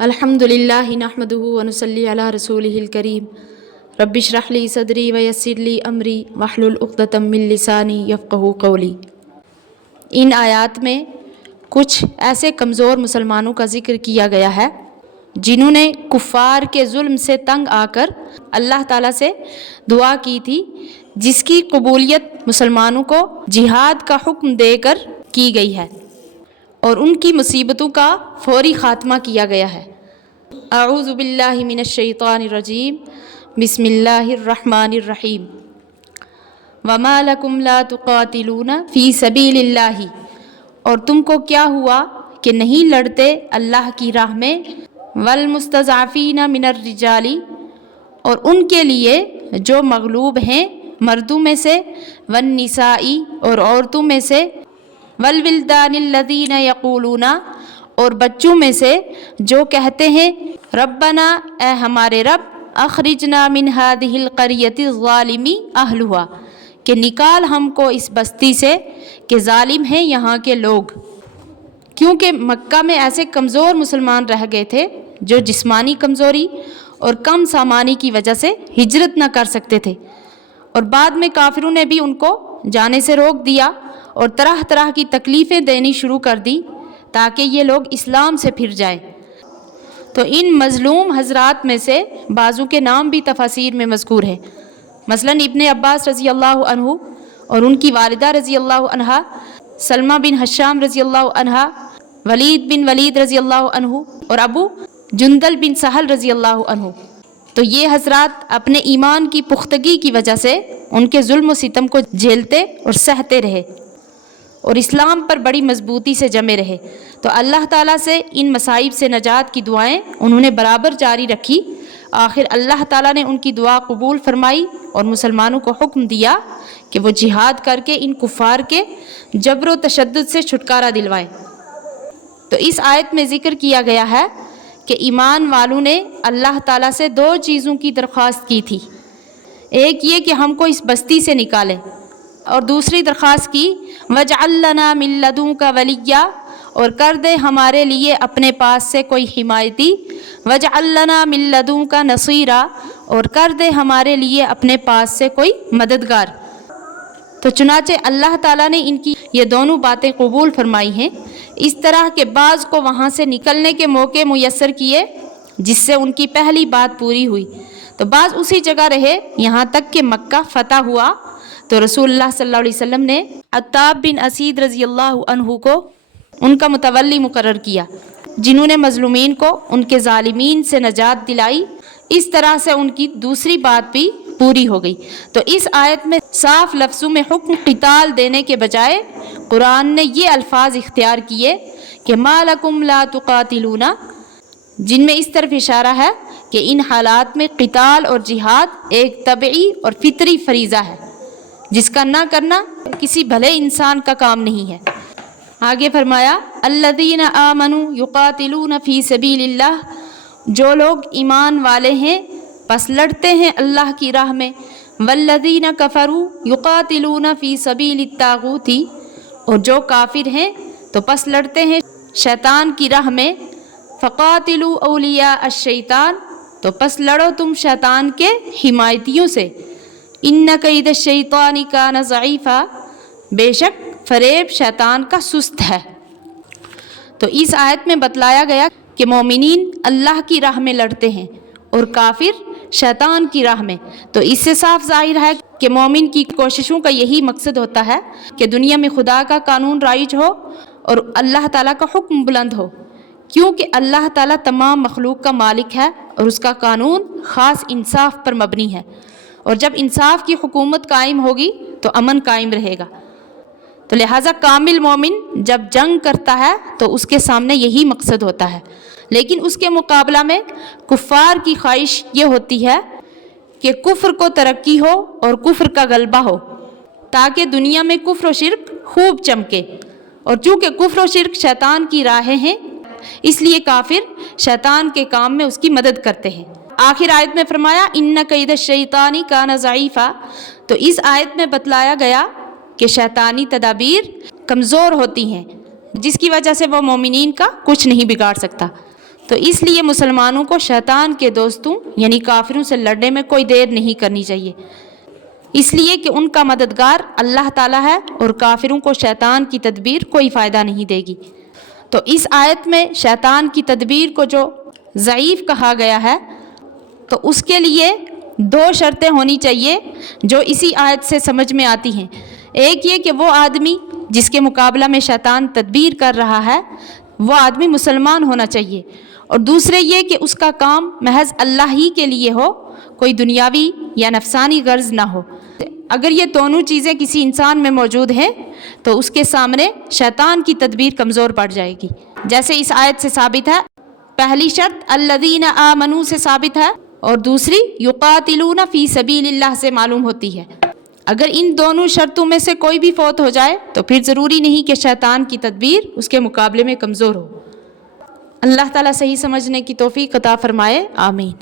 الحمدللہ نحمدہ ونصلی علی رسولہ الکریم رب اشرح لی صدری ویسر لی امری واحلل عقدۃ من لسانی یفقہوا قولی۔ ان آیات میں کچھ ایسے کمزور مسلمانوں کا ذکر کیا گیا ہے جنہوں نے کفار کے ظلم سے تنگ آ کر اللہ تعالیٰ سے دعا کی تھی، جس کی قبولیت مسلمانوں کو جہاد کا حکم دے کر کی گئی ہے اور ان کی مصیبتوں کا فوری خاتمہ کیا گیا ہے۔ اعوذ باللہ من الشیطان الرجیم، بسم اللہ الرحمن الرحیم۔ وما لکم لا تقاتلون فی سبیل اللہ، اور تم کو کیا ہوا کہ نہیں لڑتے اللہ کی راہ میں، والمستضعفین من الرجال، اور ان کے لیے جو مغلوب ہیں مردوں میں سے، والنساء، اور عورتوں میں سے، والولدان الذین یقولون، اور بچوں میں سے جو کہتے ہیں ربنا، اے ہمارے رب، اخرجنا من هذه القریۃ الظالم اہلها، کہ نکال ہم کو اس بستی سے کہ ظالم ہیں یہاں کے لوگ۔ کیونکہ مکہ میں ایسے کمزور مسلمان رہ گئے تھے جو جسمانی کمزوری اور کم سامانی کی وجہ سے ہجرت نہ کر سکتے تھے، اور بعد میں کافروں نے بھی ان کو جانے سے روک دیا اور طرح طرح کی تکلیفیں دینی شروع کر دی تاکہ یہ لوگ اسلام سے پھر جائیں۔ تو ان مظلوم حضرات میں سے بعضوں کے نام بھی تفاسیر میں مذکور ہیں، مثلا ابن عباس رضی اللہ عنہ اور ان کی والدہ رضی اللہ عنہا، سلمہ بن حشام رضی اللہ عنہا، ولید بن ولید رضی اللہ عنہ، اور ابو جندل بن سہل رضی اللہ عنہ۔ تو یہ حضرات اپنے ایمان کی پختگی کی وجہ سے ان کے ظلم و ستم کو جھیلتے اور سہتے رہے اور اسلام پر بڑی مضبوطی سے جمے رہے۔ تو اللہ تعالیٰ سے ان مصائب سے نجات کی دعائیں انہوں نے برابر جاری رکھی۔ آخر اللہ تعالیٰ نے ان کی دعا قبول فرمائی اور مسلمانوں کو حکم دیا کہ وہ جہاد کر کے ان کفار کے جبر و تشدد سے چھٹکارا دلوائیں۔ تو اس آیت میں ذکر کیا گیا ہے کہ ایمان والوں نے اللہ تعالیٰ سے دو چیزوں کی درخواست کی تھی، ایک یہ کہ ہم کو اس بستی سے نکالیں، اور دوسری درخواست کی وَاجْعَلْ لَنَا مِن لَّدُنكَ وَلِيًّا، اور کر دے ہمارے لیے اپنے پاس سے کوئی حمایتی، وَاجْعَلْ لَنَا مِن لَّدُنكَ نَصِيرًا، اور کر دے ہمارے لیے اپنے پاس سے کوئی مددگار۔ تو چنانچہ اللہ تعالیٰ نے ان کی یہ دونوں باتیں قبول فرمائی ہیں۔ اس طرح کے بعض کو وہاں سے نکلنے کے موقع میسر کیے جس سے ان کی پہلی بات پوری ہوئی، تو بعض اسی جگہ رہے یہاں تک کہ مکہ فتح ہوا۔ تو رسول اللہ صلی اللہ علیہ وسلم نے عتاب بن اسید رضی اللہ عنہ کو ان کا متولی مقرر کیا، جنہوں نے مظلومین کو ان کے ظالمین سے نجات دلائی۔ اس طرح سے ان کی دوسری بات بھی پوری ہو گئی۔ تو اس آیت میں صاف لفظوں میں حکم قتال دینے کے بجائے قرآن نے یہ الفاظ اختیار کیے کہ ما لکم لا تقاتلون، جن میں اس طرف اشارہ ہے کہ ان حالات میں قتال اور جہاد ایک طبعی اور فطری فریضہ ہے جس کا نہ کرنا کسی بھلے انسان کا کام نہیں ہے۔ آگے فرمایا الذین آمنوا یقاتلون فی سبیل اللہ، جو لوگ ایمان والے ہیں پس لڑتے ہیں اللہ کی راہ میں، والذین کفروا یقاتلون فی سبیل الطاغوت، اور جو کافر ہیں تو پس لڑتے ہیں شیطان کی راہ میں، فقاتلوا اولیاء الشیطان، تو پس لڑو تم شیطان کے حمایتیوں سے، ان کید الشیطان کان ضعیفا، بے شک فریب شیطان کا سست ہے۔ تو اس آیت میں بتلایا گیا کہ مومنین اللہ کی راہ میں لڑتے ہیں اور کافر شیطان کی راہ میں۔ تو اس سے صاف ظاہر ہے کہ مومن کی کوششوں کا یہی مقصد ہوتا ہے کہ دنیا میں خدا کا قانون رائج ہو اور اللہ تعالیٰ کا حکم بلند ہو، کیونکہ اللہ تعالیٰ تمام مخلوق کا مالک ہے اور اس کا قانون خاص انصاف پر مبنی ہے، اور جب انصاف کی حکومت قائم ہوگی تو امن قائم رہے گا۔ تو لہٰذا کامل مومن جب جنگ کرتا ہے تو اس کے سامنے یہی مقصد ہوتا ہے، لیکن اس کے مقابلہ میں کفار کی خواہش یہ ہوتی ہے کہ کفر کو ترقی ہو اور کفر کا غلبہ ہو، تاکہ دنیا میں کفر و شرک خوب چمکے، اور چونکہ کفر و شرک شیطان کی راہیں ہیں اس لیے کافر شیطان کے کام میں اس کی مدد کرتے ہیں۔ آخر آیت میں فرمایا ان کید الشیطان کان ضعیفا، تو اس آیت میں بتلایا گیا کہ شیطانی تدابیر کمزور ہوتی ہیں جس کی وجہ سے وہ مومنین کا کچھ نہیں بگاڑ سکتا۔ تو اس لیے مسلمانوں کو شیطان کے دوستوں یعنی کافروں سے لڑنے میں کوئی دیر نہیں کرنی چاہیے، اس لیے کہ ان کا مددگار اللہ تعالیٰ ہے اور کافروں کو شیطان کی تدبیر کوئی فائدہ نہیں دے گی۔ تو اس آیت میں شیطان کی تدبیر کو جو ضعیف کہا گیا ہے تو اس کے لیے 2 شرطیں ہونی چاہیے جو اسی آیت سے سمجھ میں آتی ہیں۔ ایک یہ کہ وہ آدمی جس کے مقابلہ میں شیطان تدبیر کر رہا ہے وہ آدمی مسلمان ہونا چاہیے، اور دوسرے یہ کہ اس کا کام محض اللہ ہی کے لیے ہو، کوئی دنیاوی یا نفسانی غرض نہ ہو۔ اگر یہ دونوں چیزیں کسی انسان میں موجود ہیں تو اس کے سامنے شیطان کی تدبیر کمزور پڑ جائے گی، جیسے اس آیت سے ثابت ہے۔ پہلی شرط الذین آمنوا سے ثابت ہے اور دوسری یقاتلون فی سبیل اللہ سے معلوم ہوتی ہے۔ اگر ان دونوں شرطوں میں سے کوئی بھی فوت ہو جائے تو پھر ضروری نہیں کہ شیطان کی تدبیر اس کے مقابلے میں کمزور ہو۔ اللہ تعالیٰ صحیح سمجھنے کی توفیق عطا فرمائے، آمین۔